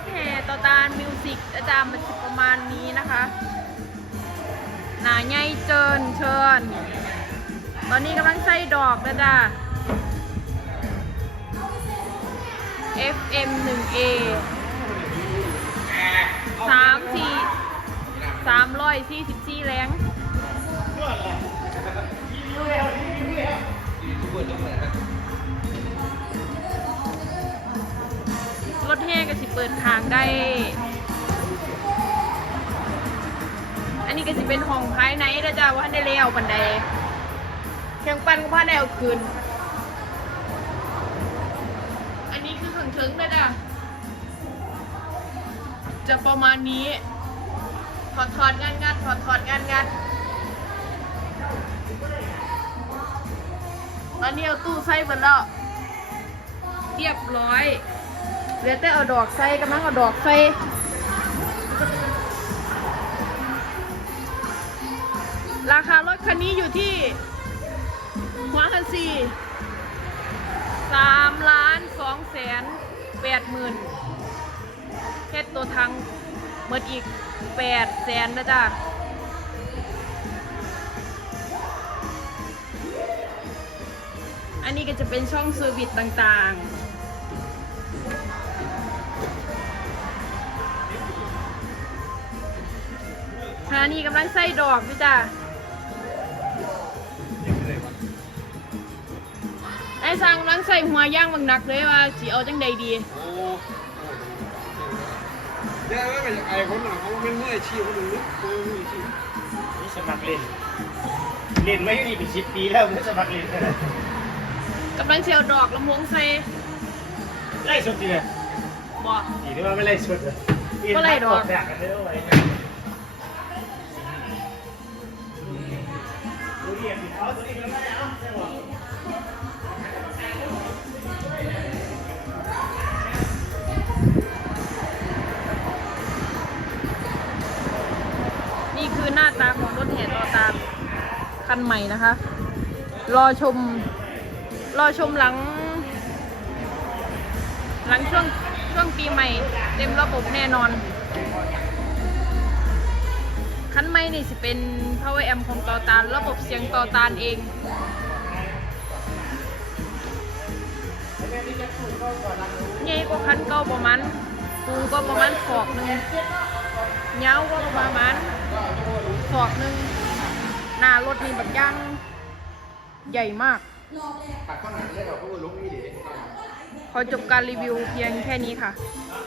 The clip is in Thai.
ถแห่ต่อตาลมิวสิกอาจารย์มันจะประมาณนี้นะคะ หนาใหญ่เจินเชิญ ตอนนี้กำลังใส่ดอกแล้วจ้า FM 1A สามสี่สามร้อยสี่สิบสี่แรง แห่ก็สิเปิดทางได้ อันนี้ก็สิเป็นห้องภายในแล้วจ้าว่าได้เลี้ยวบันไดเครื่องปั้นก็พาได้เอาคืน อันนี้คือขังเชิงนะจ้าจะประมาณนี้ ถอดถอดงานงานถอดถอดงานงานอันนี้เอาตู้ใส่หมดแล้วเรียบร้อย เหลือแต่เอาดอกใส่กำลังเอาดอกใส่ราคารถคันนี้อยู่ที่หัวคันซีสามล้านสองแสนแปดหมื่นแค่ตัวทังเมื่ออีกแปดแสนนะจ๊ะอันนี้ก็จะเป็นช่องเซอร์วิสต่างๆ ณะนี้กำลังใส่ดอกพี่จ้าไอ้สร้างกำลังใส่หัวย่างบางหนักเลยว่าสีเอาจังใดดีโอ้เดี๋ยวไม่เป็นไอ้คนหน่ะเขาเป็นมืออาชีพคนหนึ่งนะเขาเป็นมืออาชีพนี่สมัครเล่น เล่นไม่ดีเป็นสิบปีแล้วไม่สมัครเล่นเลยกำลังเชียวดอกลำวงใส่ไล่สุดทีเลยบอกดีที่ว่าไม่ไล่สุดเลยก็ไล่ดอก แบเขาตัวนี้มันไม่เอาใช่หรอนี่คือหน้าตาของรถแห่ต่อตามคันใหม่นะคะ รอชม รอชมหลัง หลังช่วงช่วงปีใหม่ เต็มระบบแน่นอน ใหม่นี่สิเป็น power amp ของต่อตานระบบเสียงต่อตานเองใหญ่กว่าคันเก่าประมาณปูก็ประมาณขอกหนึ่งยาวก็ประมาณขอกหนึ่งหน้ารถนี่แบบย่างใหญ่มากตัดข้างหลังได้แบบเขาลุกนี่ดิขอจบการรีวิวเพียงแค่นี้ค่ะเ